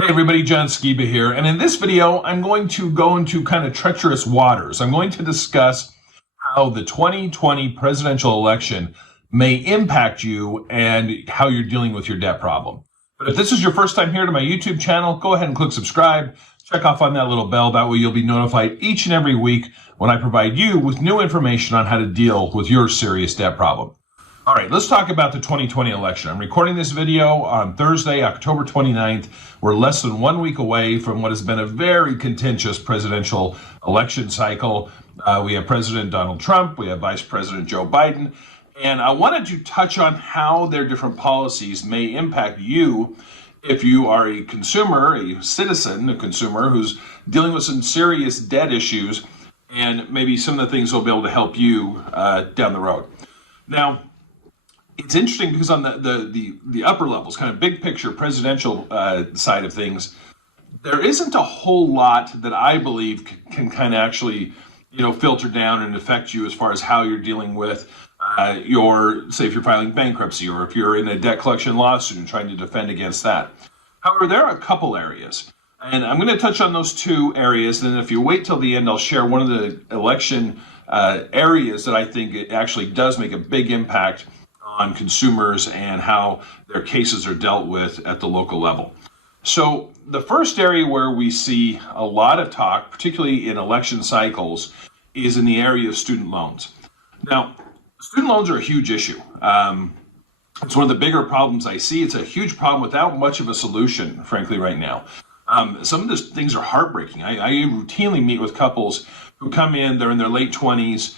Hey everybody, John Skiba here, and in this video I'm going to go into kind of treacherous waters. I'm going to discuss how the 2020 presidential election may impact you and how you're dealing with your debt problem. But if this is your first time here to my YouTube channel, go ahead and click subscribe, check off on that little bell, that way you'll be notified each and every week when I provide you with new information on how to deal with your serious debt problem. All right, let's talk about the 2020 election. I'm recording this video on Thursday, October 29th. We're less than 1 week away from what has been a very contentious presidential election cycle. We have President Donald Trump, we have Vice President Joe Biden, and I wanted to touch on how their different policies may impact you if you are a consumer, a citizen, a consumer who's dealing with some serious debt issues, and maybe some of the things will be able to help you down the road. Now, it's interesting because on the upper levels, kind of big picture presidential side of things, there isn't a whole lot that I believe can kind of actually, filter down and affect you as far as how you're dealing with say if you're filing bankruptcy or if you're in a debt collection lawsuit and trying to defend against that. However, there are a couple areas, and I'm going to touch on those two areas. And then if you wait till the end, I'll share one of the election areas that I think it actually does make a big impact on consumers and how their cases are dealt with at the local level. So the first area where we see a lot of talk, particularly in election cycles, is in the area of student loans. Now, student loans are a huge issue. It's one of the bigger problems I see. It's a huge problem without much of a solution, frankly, right now. Some of these things are heartbreaking. I routinely meet with couples who come in, they're in their late 20s,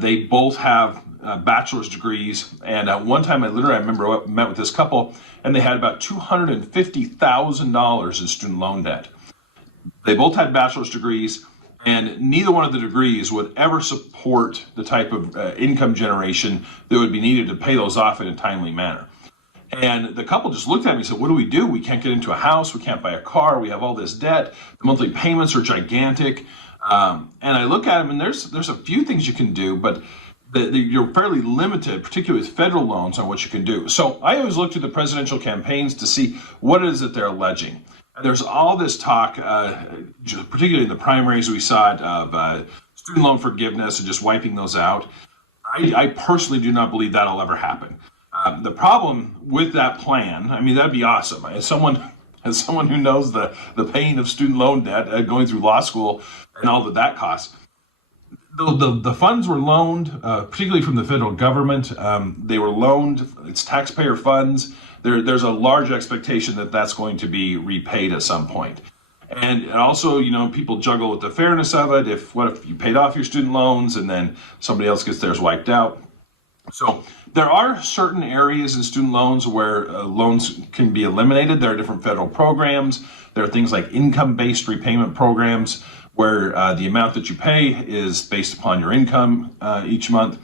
they both have bachelor's degrees, and one time I remember met with this couple, and they had about $250,000 in student loan debt. They both had bachelor's degrees, and neither one of the degrees would ever support the type of income generation that would be needed to pay those off in a timely manner. And the couple just looked at me and said, what do? We can't get into a house, we can't buy a car, we have all this debt, the monthly payments are gigantic. And I look at them, and there's a few things you can do, but you're fairly limited, particularly with federal loans, on what you can do. So I always look to the presidential campaigns to see what it is that they're alleging. And there's all this talk, particularly in the primaries, we saw it of student loan forgiveness and just wiping those out. I personally do not believe that'll ever happen. The problem with that plan, that'd be awesome. As someone who knows the pain of student loan debt, going through law school and all that costs, the funds were loaned, particularly from the federal government. They were loaned, it's taxpayer funds. There's a large expectation that that's going to be repaid at some point. And also, people juggle with the fairness of it. What if you paid off your student loans and then somebody else gets theirs wiped out? So there are certain areas in student loans where loans can be eliminated. There are different federal programs. There are things like income-based repayment programs where the amount that you pay is based upon your income each month.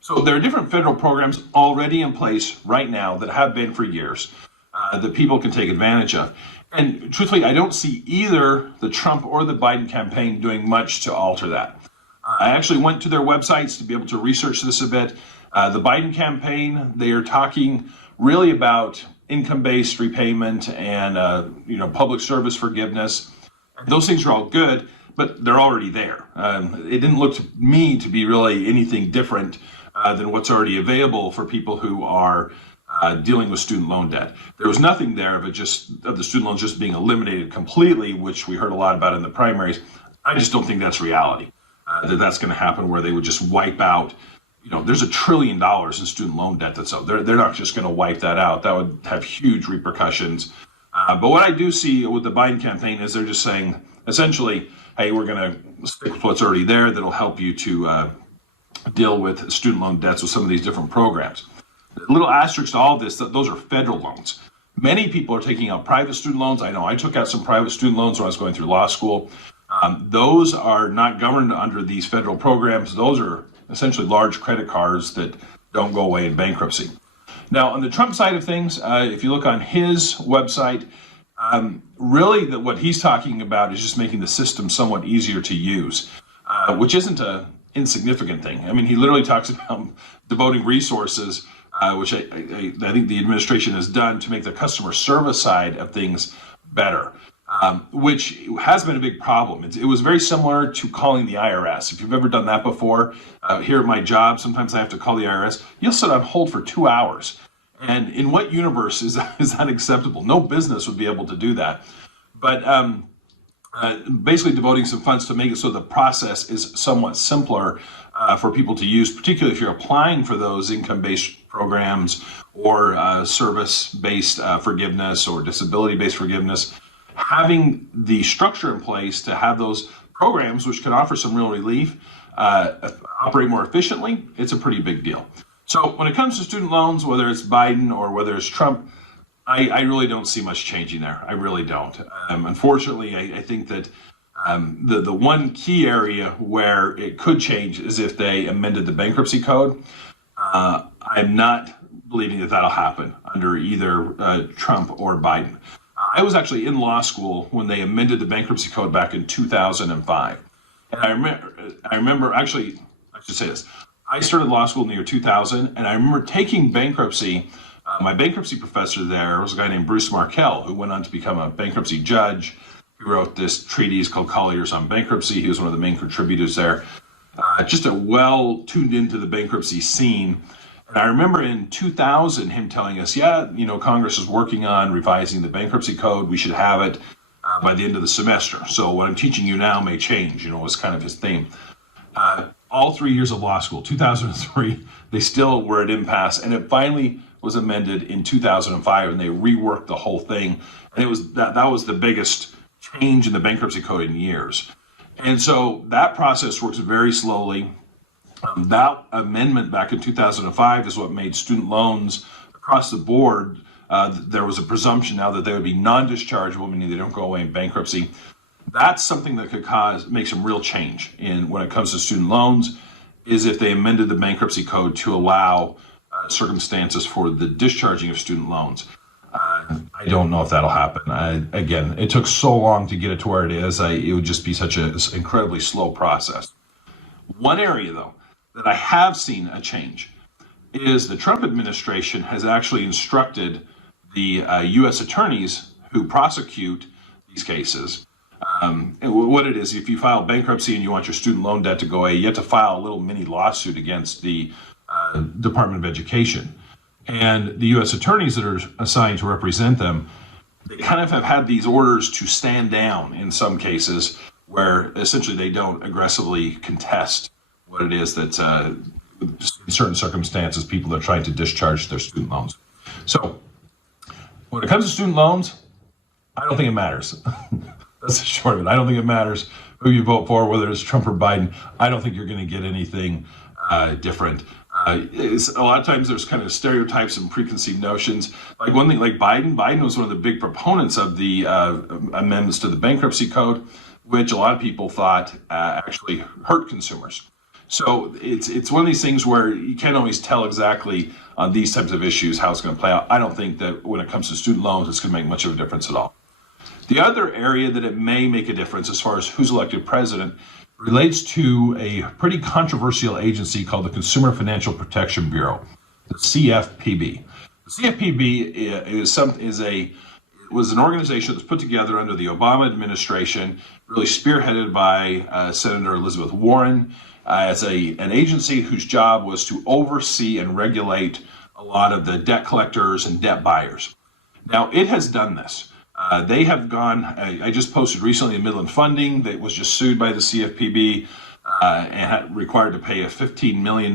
So there are different federal programs already in place right now that have been for years that people can take advantage of. And truthfully, I don't see either the Trump or the Biden campaign doing much to alter that. I actually went to their websites to be able to research this a bit. The Biden campaign, they are talking really about income-based repayment and public service forgiveness. Those things are all good, but they're already there. It didn't look to me to be really anything different than what's already available for people who are dealing with student loan debt. There was nothing there of the student loans just being eliminated completely, which we heard a lot about in the primaries. I just don't think that's reality. That's going to happen where they would just wipe out. There's $1 trillion in student loan debt that's out. They're not just going to wipe that out. That would have huge repercussions. But what I do see with the Biden campaign is they're just saying, essentially, hey, we're going to stick with what's already there that'll help you to deal with student loan debts with some of these different programs. A little asterisk to all of this, that those are federal loans. Many people are taking out private student loans. I know I took out some private student loans when I was going through law school. Those are not governed under these federal programs. Those are essentially large credit cards that don't go away in bankruptcy. Now, on the Trump side of things, if you look on his website, really what he's talking about is just making the system somewhat easier to use, which isn't an insignificant thing. He literally talks about devoting resources, which I think the administration has done to make the customer service side of things better, which has been a big problem. It was very similar to calling the IRS. If you've ever done that before, here at my job, sometimes I have to call the IRS. You'll sit on hold for 2 hours. And in what universe is that acceptable? No business would be able to do that. But basically devoting some funds to make it so the process is somewhat simpler for people to use, particularly if you're applying for those income-based programs or service-based forgiveness or disability-based forgiveness. Having the structure in place to have those programs, which can offer some real relief, operate more efficiently, it's a pretty big deal. So when it comes to student loans, whether it's Biden or whether it's Trump, I really don't see much changing there. I really don't. Unfortunately, I think that the one key area where it could change is if they amended the bankruptcy code. I'm not believing that that'll happen under either Trump or Biden. I was actually in law school when they amended the bankruptcy code back in 2005. And I remember actually, I should say this, I started law school in the year 2000, and I remember taking bankruptcy. My bankruptcy professor there was a guy named Bruce Markell, who went on to become a bankruptcy judge. He wrote this treatise called Colliers on Bankruptcy. He was one of the main contributors there. Just a well tuned into the bankruptcy scene. And I remember in 2000 him telling us, Congress is working on revising the bankruptcy code. We should have it by the end of the semester. So what I'm teaching you now may change, was kind of his theme. All 3 years of law school, 2003, they still were at impasse, and it finally was amended in 2005, and they reworked the whole thing. And it was that was the biggest change in the bankruptcy code in years. And so that process works very slowly. That amendment back in 2005 is what made student loans across the board. There was a presumption now that they would be non-dischargeable, meaning they don't go away in bankruptcy. That's something that could make some real change in when it comes to student loans, is if they amended the bankruptcy code to allow circumstances for the discharging of student loans. I don't know if that'll happen. Again, it took so long to get it to where it is. It would just be such an incredibly slow process. One area, though, that I have seen a change is the Trump administration has actually instructed the U.S. attorneys who prosecute these cases. And what it is, if you file bankruptcy and you want your student loan debt to go away, you have to file a little mini lawsuit against the Department of Education. And the U.S. attorneys that are assigned to represent them, they kind of have had these orders to stand down in some cases where essentially they don't aggressively contest what it is that in certain circumstances people are trying to discharge their student loans. So when it comes to student loans, I don't think it matters. That's the short of it. I don't think it matters who you vote for, whether it's Trump or Biden. I don't think you're going to get anything different. A lot of times there's kind of stereotypes and preconceived notions. Like one thing, like Biden was one of the big proponents of the amendments to the bankruptcy code, which a lot of people thought actually hurt consumers. So it's one of these things where you can't always tell exactly on these types of issues how it's going to play out. I don't think that when it comes to student loans, it's going to make much of a difference at all. The other area that it may make a difference as far as who's elected president relates to a pretty controversial agency called the Consumer Financial Protection Bureau, the CFPB. The CFPB was an organization that was put together under the Obama administration, really spearheaded by Senator Elizabeth Warren, as an agency whose job was to oversee and regulate a lot of the debt collectors and debt buyers. Now, it has done this. They have gone, I just posted recently in Midland Funding that was just sued by the CFPB and required to pay a $15 million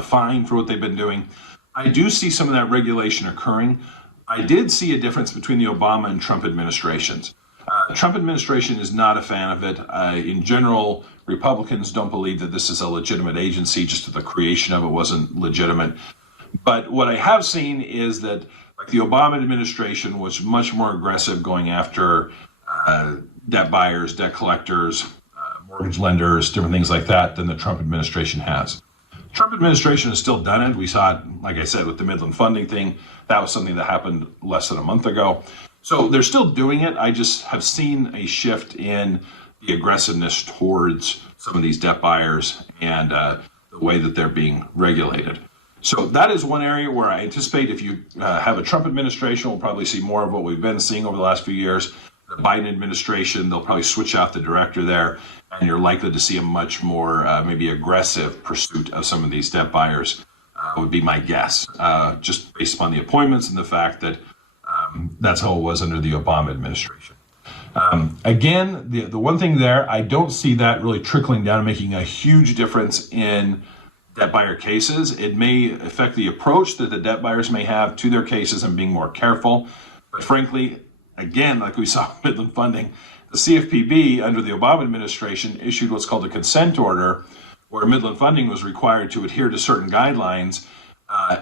fine for what they've been doing. I do see some of that regulation occurring. I did see a difference between the Obama and Trump administrations. Trump administration is not a fan of it. In general, Republicans don't believe that this is a legitimate agency, just that the creation of it wasn't legitimate. But what I have seen is that the Obama administration was much more aggressive going after debt buyers, debt collectors, mortgage lenders, different things like that than the Trump administration has. The Trump administration has still done it. We saw it, like I said, with the Midland Funding thing. That was something that happened less than a month ago. So they're still doing it. I just have seen a shift in the aggressiveness towards some of these debt buyers and the way that they're being regulated. So that is one area where I anticipate if you have a Trump administration, we'll probably see more of what we've been seeing over the last few years. The Biden administration, they'll probably switch out the director there, and you're likely to see a much more maybe aggressive pursuit of some of these debt buyers, would be my guess, just based upon the appointments and the fact that that's how it was under the Obama administration. Again, the one thing there, I don't see that really trickling down and making a huge difference in debt buyer cases. It may affect the approach that the debt buyers may have to their cases and being more careful. But frankly, again, like we saw with Midland Funding, the CFPB under the Obama administration issued what's called a consent order, where Midland Funding was required to adhere to certain guidelines.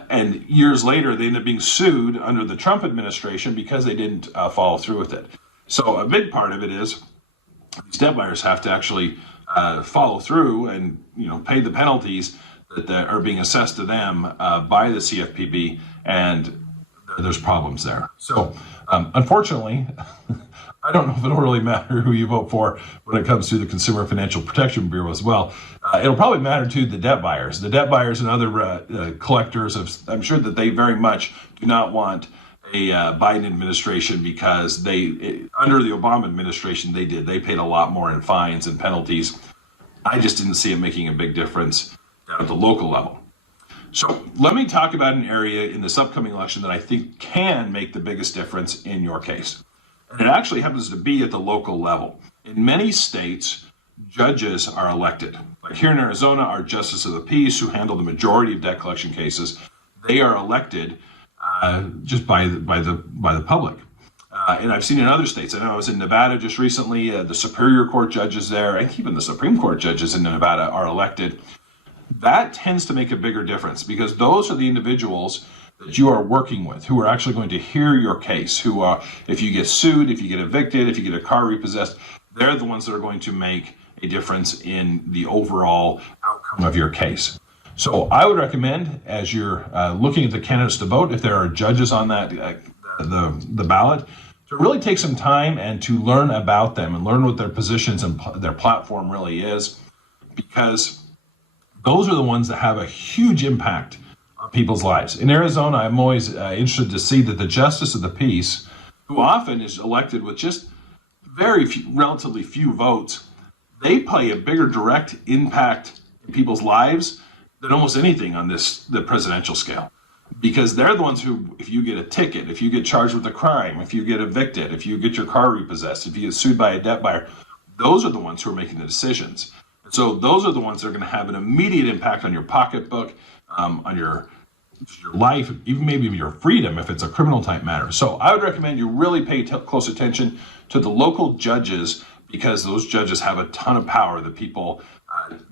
And years later, they ended up being sued under the Trump administration because they didn't follow through with it. So a big part of it is these debt buyers have to actually follow through and pay the penalties that are being assessed to them by the CFPB, and there's problems there. So unfortunately, I don't know if it'll really matter who you vote for when it comes to the Consumer Financial Protection Bureau as well. It'll probably matter to the debt buyers. The debt buyers and other collectors, I'm sure that they very much do not want a Biden administration, because under the Obama administration, they paid a lot more in fines and penalties. I just didn't see it making a big difference down at the local level. So let me talk about an area in this upcoming election that I think can make the biggest difference in your case. And it actually happens to be at the local level. In many states, judges are elected. Like here in Arizona, our justice of the peace, who handle the majority of debt collection cases, they are elected just by the public. And I've seen in other states. I know I was in Nevada just recently. The Superior Court judges there, and even the Supreme Court judges in Nevada, are elected. That tends to make a bigger difference, because those are the individuals that you are working with, who are actually going to hear your case, who are, if you get sued, if you get evicted, if you get a car repossessed, they're the ones that are going to make a difference in the overall outcome of your case. So I would recommend, as you're looking at the candidates to vote, if there are judges on that the ballot, to really take some time and to learn about them and learn what their positions and their platform really is, because those are the ones that have a huge impact on people's lives. In Arizona, I'm always interested to see that the justice of the peace, who often is elected with just relatively few votes, they play a bigger direct impact in people's lives than almost anything on the presidential scale. Because they're the ones who, if you get a ticket, if you get charged with a crime, if you get evicted, if you get your car repossessed, if you get sued by a debt buyer, those are the ones who are making the decisions. So those are the ones that are going to have an immediate impact on your pocketbook, on your life, even maybe your freedom if it's a criminal type matter. So I would recommend you really pay close attention to the local judges, because those judges have a ton of power that people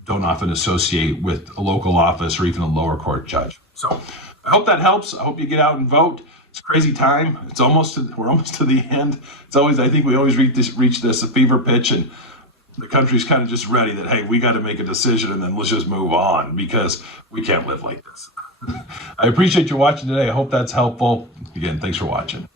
don't often associate with a local office or even a lower court judge. So I hope that helps. I hope you get out and vote. It's a crazy time. We're almost to the end. I think we always reach this fever pitch, and the country's kind of just ready that, hey, we got to make a decision and then let's just move on, because we can't live like this. I appreciate you watching today. I hope that's helpful. Again, thanks for watching.